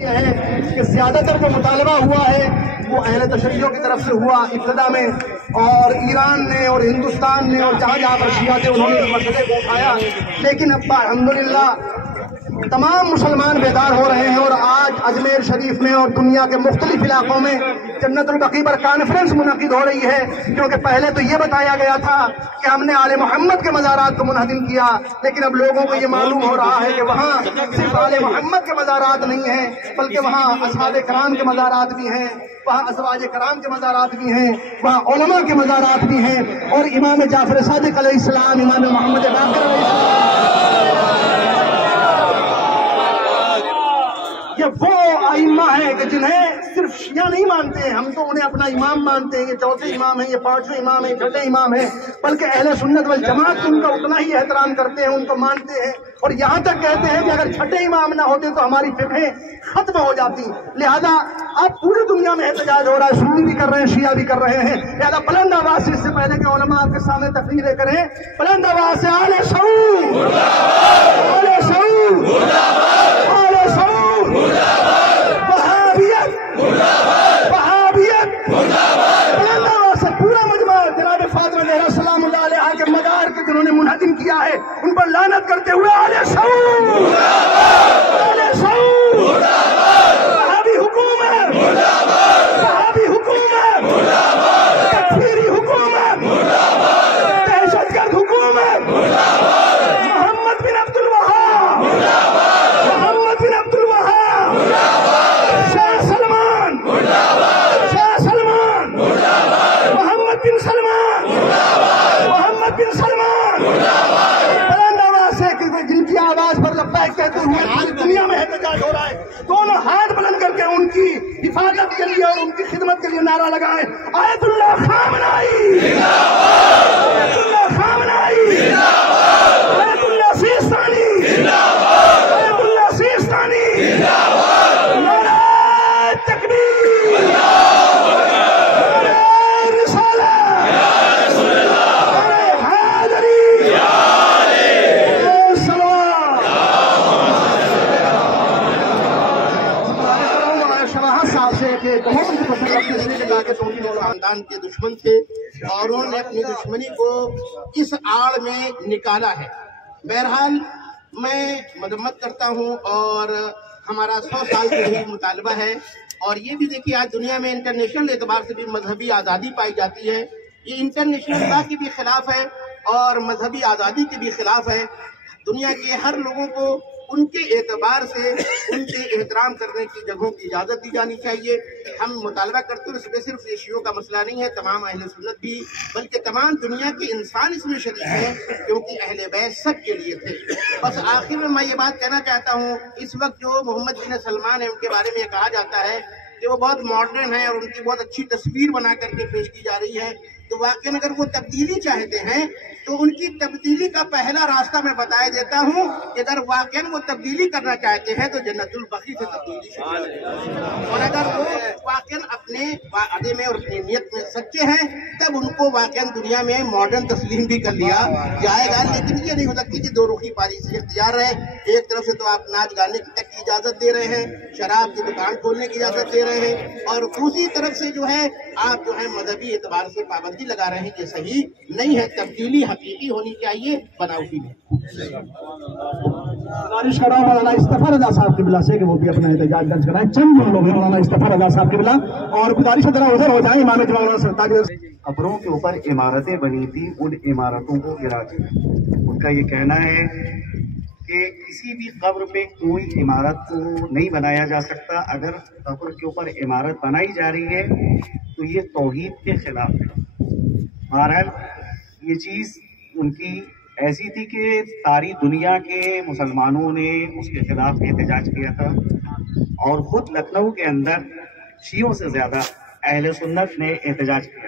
ہے کہ زیادہ تر جو مطالبہ ہوا ہے وہ اہل تشیع کی طرف سے ہوا ابتدا میں، اور ایران نے اور ہندوستان نے اور جہاں جہاں پر شیعہ تھے انہوں نے اس مسئلے کو اٹھایا، لیکن اب الحمدللہ تمام مسلمان بیدار ہو رہے ہیں، اور آج اجمیر شریف میں اور دنیا کے مختلف علاقوں میں جنت البقیع پر کانفرنس منعقد ہو رہی ہے، کیونکہ پہلے تو یہ بتایا گیا تھا کہ ہم نے آل محمد کے مزارات کو منہدم کیا، لیکن اب لوگوں کو یہ معلوم ہو رہا ہے کہ وہاں صرف آل محمد کے مزارات نہیں ہیں بلکہ وہاں اصحاب کرام کے مزارات بھی ہیں، وہاں ازواج کرام کے مزارات بھی ہیں، وہاں علماء کے مزارات بھی ہیں، اور امام جعفر صادق علیہ السلام، امام محمد باقر علیہ السلام، یہ وہ ائمہ ہیں کہ جنہیں صرف شیعہ نہیں مانتے ہیں، ہم تو انہیں اپنا امام مانتے ہیں، یہ چوتھے امام ہیں، یہ پانچویں امام ہیں، چھٹے امام ہیں، بلکہ اہل سنت والجماعت ان کا اتنا ہی احترام کرتے ہیں، ان کو مانتے ہیں، اور یہاں تک کہتے ہیں کہ اگر چھٹے امام نہ ہوتے تو ہماری فقہیں ختم ہو جاتی، لہذا اب پوری دنیا میں احتجاج ہو رہا ہے، سنی بھی کر رہے ہیں، شیعہ بھی کر رہے ہیں، لہذا بلند آواز سے، اس سے پہلے کہ علماء آپ کے سامنے تقریریں کریں، بلند آواز سے آل شعور، آل شعور، آل شعور، وہابیت، وہابیت، بلند آواز سے پورا مجمع جناب فاطمہ زہرا سلام اللہ علیہا کے مدار کے جنہوں نے منہدم کیا ہے ان پر لعنت کرتے ہوئے آل شعور، آل شعور، وہابی حکومت، وہابی حکومت، تکفیری حکومت، دہشت گرد حکومت، محمد بن عبد الوہاب، محمد بن عبد الوہاب، شاہ سلمان، شاہ سلمان، محمد بن سلمان، محمد بن سلمان، بلند آواز سے جن کی آواز پر لبیک کہتے ہوئے آج دنیا میں احتجاج ہو رہا ہے، دونوں ہاتھ بلند کر کے ان کی حفاظت کے لیے اور ان کی خدمت کے لیے نعرہ لگائیں، آیت اللہ خامنائی، آیت اللہ خامنائی، آیت اللہ سیستانی، آیت اللہ سیستانی، نعرہ تکبیر، نعرہ رسالت، نعرہ حیدری، خاندان کے دشمن تھے اور انہوں نے اپنی دشمنی کو اس آڑ میں نکالا ہے۔ بہرحال میں مذمت کرتا ہوں، اور ہمارا 100 سال سے یہی مطالبہ ہے، اور یہ بھی دیکھیے آج دنیا میں انٹرنیشنل اعتبار سے بھی مذہبی آزادی پائی جاتی ہے، یہ انٹرنیشنل لا کے بھی خلاف ہے اور مذہبی آزادی کے بھی خلاف ہے۔ دنیا کے ہر لوگوں کو ان کے اعتبار سے ان کے احترام کرنے کی جگہوں کی اجازت دی جانی چاہیے۔ ہم مطالبہ کرتے ہیں، اس میں صرف یہ شیعوں کا مسئلہ نہیں ہے، تمام اہل سنت بھی، بلکہ تمام دنیا کے انسان اس میں شریک ہیں، کیونکہ اہل بیت سب کے لیے تھے۔ بس آخر میں یہ بات کہنا چاہتا ہوں، اس وقت جو محمد بن سلمان ہے ان کے بارے میں یہ کہا جاتا ہے کہ وہ بہت ماڈرن ہے اور ان کی بہت اچھی تصویر بنا کر کے پیش کی جا رہی ہے، تو واقعاً اگر وہ تبدیلی چاہتے ہیں تو ان کی تبدیلی کا پہلا راستہ میں بتایا دیتا ہوں کہ اگر واقعاً وہ تبدیلی کرنا چاہتے ہیں تو جنت البقیع سے تبدیلی شروع کریں، اور اگر وہ واقعاً اپنے وعدے میں اور اپنی نیت میں سچے ہیں تب ان کو واقعاً دنیا میں ماڈرن تسلیم بھی کر لیا جائے گا، لیکن یہ نہیں ہو سکتی کہ دو رخی پالیسی اختیار رہے۔ ایک طرف سے تو آپ ناچ گانے تک کی اجازت دے رہے ہیں، شراب کی دکان کھولنے کی اجازت دے رہے ہیں، اور دوسری طرف سے جو ہے آپ جو ہے مذہبی اعتبار سے پابندی لگا رہے ہیں، یہ صحیح نہیں ہے۔ تبدیلی حقیقی ہونی چاہیے، بناوٹی نہیں۔ گزارش کر رہا ہوں مولانا اصطفیٰ رضا صاحب قبلہ سے کہ وہ بھی اپنا احتجاج درج کرائیں، چند لوگ ہیں مولانا اصطفیٰ رضا صاحب قبلہ، اور گزارش ذرا ادھر ہو جائیں، امام جماعت سرتاج قبروں کے اوپر عمارتیں بنی تھی، ان عمارتوں کو گرا دیا۔ ان کا یہ کہنا ہے کہ کسی بھی قبر پہ کوئی عمارت نہیں بنایا جا سکتا، اگر قبر کے اوپر عمارت بنائی جا رہی ہے تو یہ توحید کے خلاف ہے۔ بہرحال یہ چیز ان کی ایسی تھی کہ ساری دنیا کے مسلمانوں نے اس کے خلاف احتجاج کیا تھا، اور خود لکھنؤ کے اندر شیعوں سے زیادہ اہل سنت نے احتجاج کیا۔